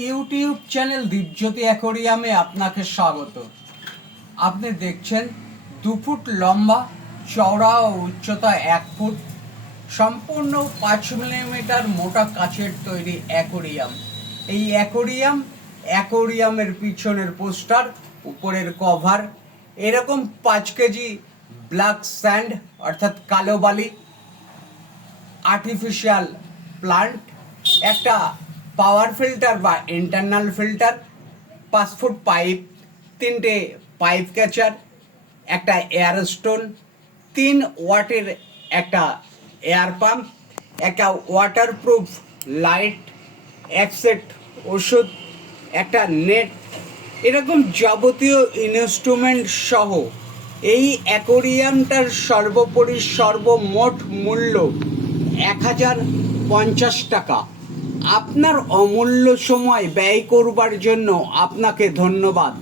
YouTube channel Dipjyoti অ্যাকোরিয়ামে আপনাকে স্বাগত। আপনি দেখছেন 2 ফুট লম্বা, চওড়া ও উচ্চতা 1 ফুট, সম্পূর্ণ 5 মিলিমিটার মোটা কাচের তৈরি অ্যাকোরিয়াম। এই অ্যাকোরিয়ামের পিছনের পোস্টার, উপরের কভার, এরকম 5 কেজি ব্ল্যাক স্যান্ড অর্থাৎ কালো বালি, আর্টিফিশিয়াল প্লান্ট, একটা পাওয়ার ফিল্টার বা ইন্টারনাল ফিল্টার, 5 ফুট পাইপ, 3টে পাইপ ক্যাচার, একটা এয়ার স্টোন, 3 ওয়াটের একটা এয়ার পাম্প, একটা ওয়াটারপ্রুফ লাইট, এক সেট ওষুধ, একটা নেট, এরকম যাবতীয় ইনস্ট্রুমেন্ট সহ এই অ্যাকোরিয়ামটার সর্বোপরি সর্বমোট মূল্য 1050 টাকা। আপনার অমূল্য সময় ব্যয় করবার জন্য আপনাকে ধন্যবাদ।